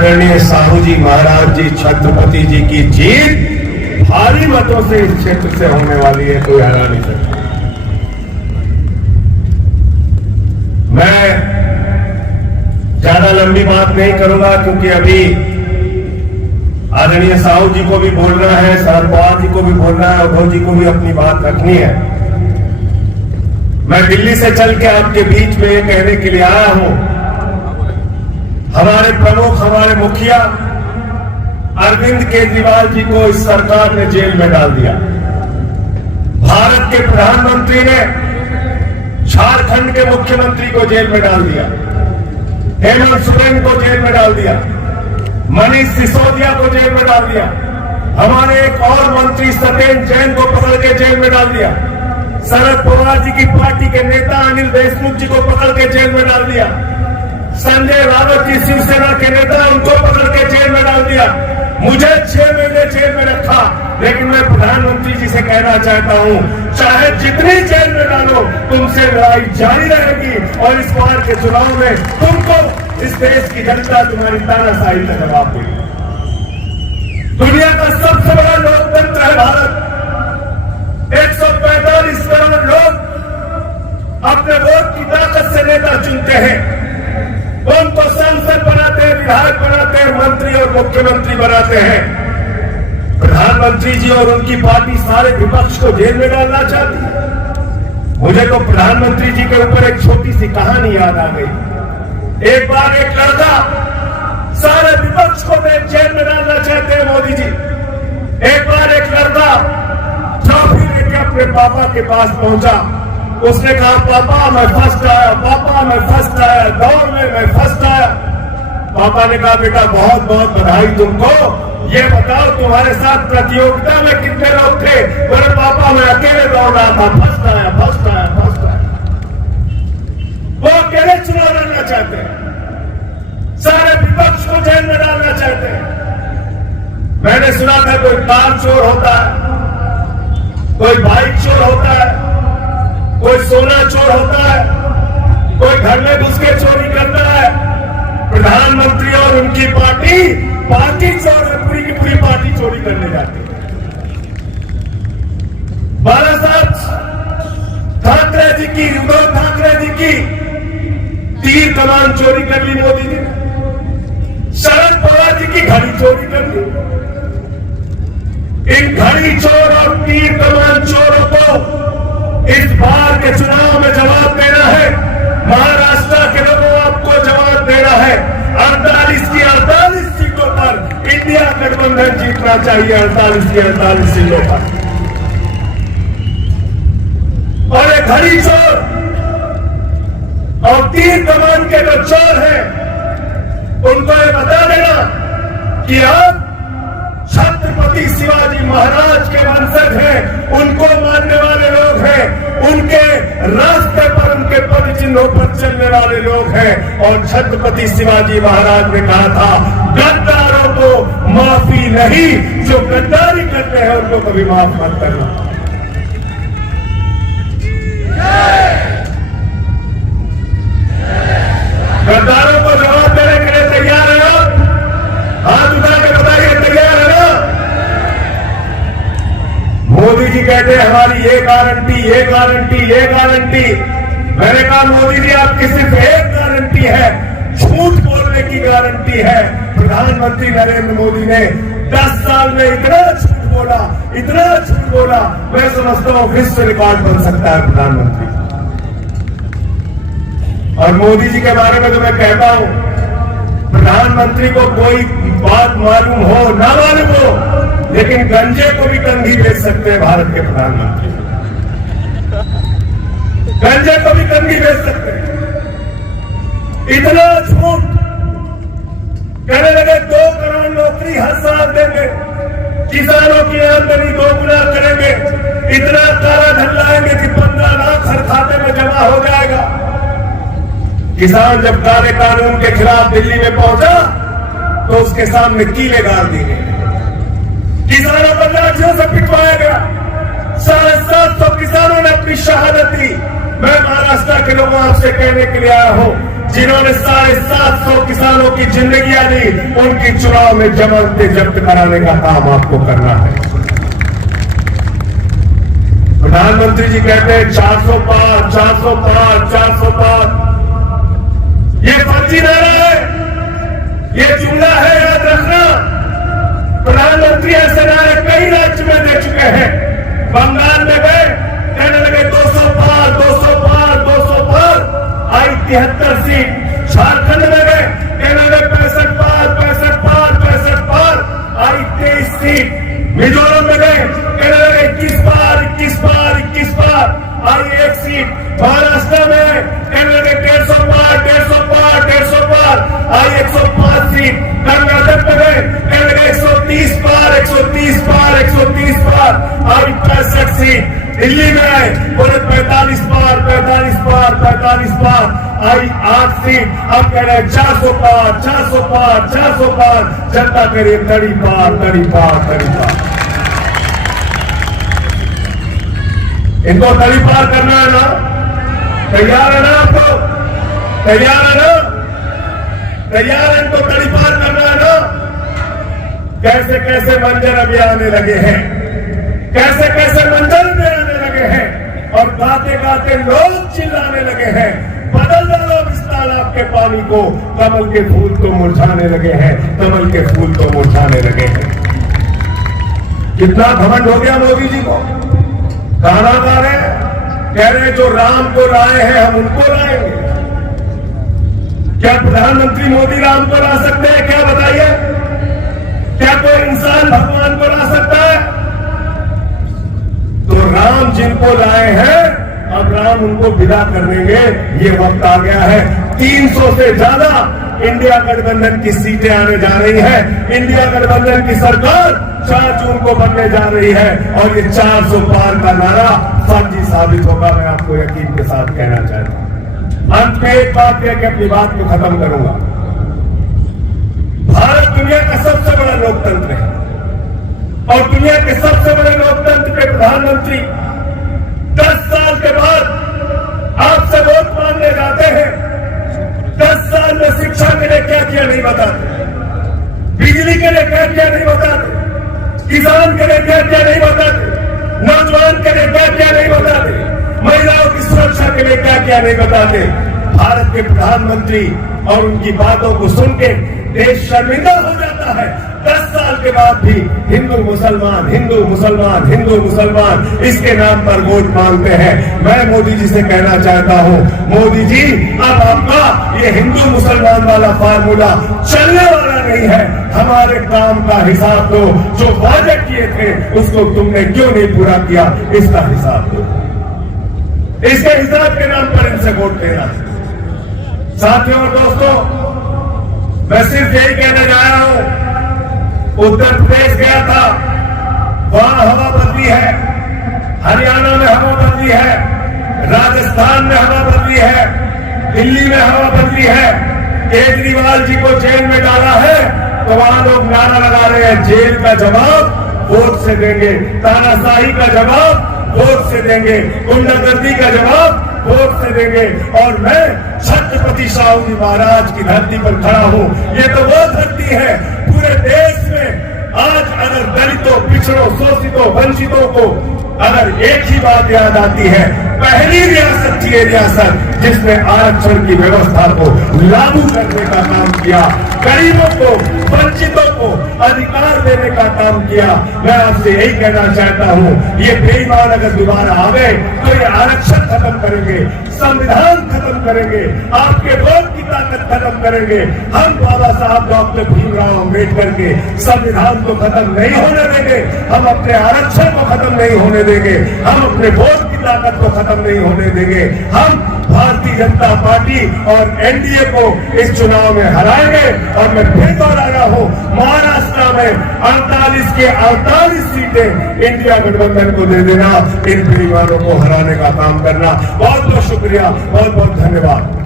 आदरणीय साहू जी महाराज जी छत्रपति जी की जीत भारी मतों से इस क्षेत्र से होने वाली है, कोई हरा नहीं सकता। मैं ज्यादा लंबी बात नहीं करूंगा क्योंकि अभी आदरणीय साहू जी को भी बोलना है, शरद पवार जी को भी बोलना है, उद्धव जी को भी अपनी बात रखनी है। मैं दिल्ली से चल के आपके बीच में ये कहने के लिए आया हूं, हमारे प्रमुख, हमारे मुखिया अरविंद केजरीवाल जी को इस सरकार ने जेल में डाल दिया। भारत के प्रधानमंत्री ने झारखंड के मुख्यमंत्री को जेल में डाल दिया, हेमंत सोरेन को जेल में डाल दिया, मनीष सिसोदिया को जेल में डाल दिया, हमारे एक और मंत्री सत्येंद्र जैन को पकड़ के जेल में डाल दिया, शरद पवार जी की पार्टी के नेता अनिल देशमुख जी को पकड़ के जेल में डाल दिया, संजय रावत जी शिवसेना के नेता उनको पकड़ के जेल में डाल दिया। मुझे 6 महीने जेल में रखा, लेकिन मैं प्रधानमंत्री जी से कहना चाहता हूं, चाहे जितनी जेल में डालो तुमसे लड़ाई जारी रहेगी और इस बार के चुनाव में तुमको इस देश की जनता तुम्हारी तानाशाही का जवाब देगी। दुनिया का सबसे बड़ा लोकतंत्र है भारत। 145 करोड़ लोग अपने वोट की ताकत से नेता चुनते हैं, उनको सांसद बनाते हैं, विधायक बनाते हैं, मंत्री और मुख्यमंत्री बनाते हैं। प्रधानमंत्री जी और उनकी पार्टी सारे विपक्ष को जेल में डालना चाहती है। मुझे तो प्रधानमंत्री जी के ऊपर एक छोटी सी कहानी याद आ गई। एक बार एक लड़का सारे विपक्ष को जेल में डालना चाहते हैं मोदी जी। एक बार एक लड़का ट्रॉफी लेके अपने पापा के पास पहुंचा, उसने कहा पापा मैं फर्स्ट आया, पापा मैं फर्स्ट आया, दौड़ में मैं फर्स्ट आया। पापा ने कहा बेटा बहुत बहुत बधाई तुमको, ये बताओ तुम्हारे साथ प्रतियोगिता में कितने लोग थे? बोले पापा मैं अकेले दौड़ रहा था, फर्स्ट आया, फर्स्ट आया, फर्स्ट आया। वो अकेले चुनाव लड़ना चाहते हैं, सारे विपक्ष को जेल में डालना चाहते हैं। मैंने सुना था कोई कार चोर होता है, कोई बाइक चोर होता है, कोई सोना चोर होता है, कोई घर में घुस के चोरी करता है। प्रधानमंत्री और उनकी पार्टी चोर है, पूरी की पूरी पार्टी चोरी करने जाती है। 12 साल ठाकरे जी की, उद्धव ठाकरे जी की तीर कमान चोरी कर ली मोदी जी ने, शरद पवार जी की घड़ी चोरी कर ली। इन घड़ी चोर और तीर कमान चोरों को इस बार के चुनाव में जवाब देना है। महाराष्ट्र के लोगों आपको जवाब देना है। 48 की 48 सीटों पर इंडिया गठबंधन जीतना चाहिए, 48 की 48 सीटों पर। और ये घड़ी चोर और तीर कमान के जो चोर हैं उनको ये बता देना कि आप छत्रपति शिवाजी महाराज के वंशज हैं, उनको मानने वाले लोग हैं, उनके रास्ते पर, उनके पद चिन्हों पर चलने वाले लोग हैं। और छत्रपति शिवाजी महाराज ने कहा था गद्दारों को माफी नहीं, जो गद्दारी करते हैं उनको कभी माफ मत करना। गद्दारों को जवाब देने के लिए तैयार है आप? हाथ उठा के बताइए तैयार है ना? मोदी जी कहते हैं हमारी ये गारंटी, ये गारंटी, ये गारंटी। मैंने कहा मोदी जी आपकी सिर्फ एक गारंटी है, झूठ बोलने की गारंटी है। प्रधानमंत्री नरेंद्र मोदी ने 10 साल में इतना झूठ बोला, इतना झूठ बोला, मैं समझता हूं विश्व रिकॉर्ड बन सकता है प्रधानमंत्री। और मोदी जी के बारे में तो मैं कहता हूं, प्रधानमंत्री को कोई बात मालूम हो ना मालूम हो, लेकिन गंजे को भी कंघी बेच सकते हैं भारत के प्रधानमंत्री। गंजे को भी कंघी बेच सकते हैं। इतना झूठ कहने लगे 2 करोड़ नौकरी हर साल देंगे, किसानों की आमदनी 2 गुना करेंगे, इतना काला धन लाएंगे कि 15 लाख हर खाते में जमा हो जाएगा। किसान जब काले कानून के खिलाफ दिल्ली में पहुंचा तो उसके सामने कीले गाड़ दिए गए, किसानों पर लाठियों से पिटवाया गया। 750 किसानों ने अपनी शहादत दी। मैं महाराष्ट्र के लोगों आपसे कहने के लिए आया हूं, जिन्होंने 750 किसानों की जिंदगियां दी, उनकी चुनाव में जमानतें जब्त कराने का काम आपको करना है। प्रधानमंत्री जी कहते हैं 400 पार, 400 पार, 400 पार। ये फर्जी नारा है, ये जुमला है, याद रखना। प्रधानमंत्री ऐसे नारे कई राज्य में दे चुके हैं। बंगाल में गए, कहने लगे 200 पार, 200 पार, 200 पार, आई 73 सीट। झारखंड में गए, कहने लगे 65 पार, 65 पार, 65 पार, आई 23 सीट। मिजोरम में गए, कहने लगे 21 पार, 21 पार, 21 पार, आई 1 सीट। महाराष्ट्र में कहने लगे 150 पार, 150 पार, 150 पार, आई 105 सीट। कर्नाटक में गए, कहने लगे 130 पार, 130 पार, 130 पार, आई 65 सीट। दिल्ली में आए, बोले 45 पार, 45 पार, 45 पार, आई 8 सीट। अब कह रहे 400 पार, 400 पार, 400 पार। जनता कह रही 30 पार, 30 पार, 30 पार। इनको 30 पार करना है ना? तैयार है ना आपको? तैयार है ना? तैयार है इनको 30 पार करना है ना? कैसे कैसे मंजर अभी आने लगे हैं, कैसे कैसे मंजर में आने लगे हैं, और गाते गाते लोग चिल्लाने लगे हैं, बदल डालो इस तालाब के पानी को। कमल के फूल तो मुरझाने लगे हैं, कमल के फूल तो मुरझाने लगे हैं। कितना घमंड हो गया मोदी जी को। गाना गा रहे हैं, कह रहे हैं जो राम को लाए हैं हम उनको लाएंगे। क्या प्रधानमंत्री मोदी राम को ला सकते हैं? क्या बताइए, क्या कोई इंसान भगवान को ला सकता है? तो राम जिनको लाए हैं, अब राम उनको विदा कर देंगे। ये वक्त आ गया है। 300 से ज्यादा इंडिया गठबंधन की सीटें आने जा रही है। इंडिया गठबंधन की सरकार 4 जून को बनने जा रही है, और ये 400 पार का नारा फर्जी साबित होगा। मैं आपको यकीन के साथ कहना चाहता हूं। अंत में एक बात कह के अपनी बात को खत्म करूंगा। भारत दुनिया का सबसे बड़ा लोकतंत्र है, और दुनिया के सबसे बड़े लोकतंत्र के प्रधानमंत्री 10 साल के बाद आपसे वोट मांगने जाते हैं। 10 साल में शिक्षा के लिए क्या किया नहीं बताते, बिजली के लिए क्या किया नहीं बताते, किसान के लिए क्या किया नहीं बताते, नौजवान के लिए क्या किया नहीं बताते, महिलाओं की सुरक्षा के लिए क्या किया नहीं बताते। भारत के प्रधानमंत्री और उनकी बातों को सुन के देश शर्मिंदा हो जाता है। 10 साल के बाद भी हिंदू मुसलमान, हिंदू मुसलमान, हिंदू मुसलमान इसके नाम पर वोट मांगते हैं। मैं मोदी जी से कहना चाहता हूं, मोदी जी अब आपका ये हिंदू मुसलमान वाला फार्मूला चलने वाला नहीं है। हमारे काम का हिसाब दो, जो वादे किए थे उसको तुमने क्यों नहीं पूरा किया, इसका हिसाब दो। इसके हिसाब के नाम पर इनसे वोट लेना। साथियों और दोस्तों, मैं सिर्फ यही कहने जा रहा हूं, उत्तर प्रदेश गया था, वहां हवा बदली है, हरियाणा में हवा बदली है, राजस्थान में हवा बदली है, दिल्ली में हवा बदली है। केजरीवाल जी को जेल में डाला है, तो वहां लोग नारा लगा रहे हैं जेल का जवाब वोट से देंगे, तानाशाही का जवाब वोट से देंगे, गुंडागर्दी का जवाब वोट से देंगे। और मैं छत्रपति शाहू जी महाराज की धरती पर खड़ा हूं। ये तो वो धरती है पूरे देश में आज अगर दलितों, पिछड़ों, शोषितों, वंचितों को अगर एक ही बात याद आती है, पहली रियासत थी ये रियासत जिसने आरक्षण की व्यवस्था को लागू करने का काम किया, गरीबों को, वंचितों को अधिकार देने का काम किया। मैं आपसे यही कहना चाहता हूं, ये बेईमान अगर दोबारा आवे तो ये आरक्षण खत्म करेंगे, संविधान खत्म करेंगे, आपके वोट की ताकत खत्म करेंगे। हम बाबा साहब डॉक्टर भीमराव अम्बेडकर के संविधान को खत्म नहीं होने देंगे, हम अपने आरक्षण को खत्म नहीं होने देंगे, हम अपने वोट की ताकत को खत्म नहीं होने देंगे। हम भारतीय जनता पार्टी और एनडीए को इस चुनाव में हराएंगे। और मैं फिर दोहरा रहा हूं, महाराष्ट्र में 48 के 48 सीटें इंडिया गठबंधन को दे देना, इन परिवारों को हराने का काम करना। बहुत बहुत शुक्रिया, बहुत बहुत धन्यवाद।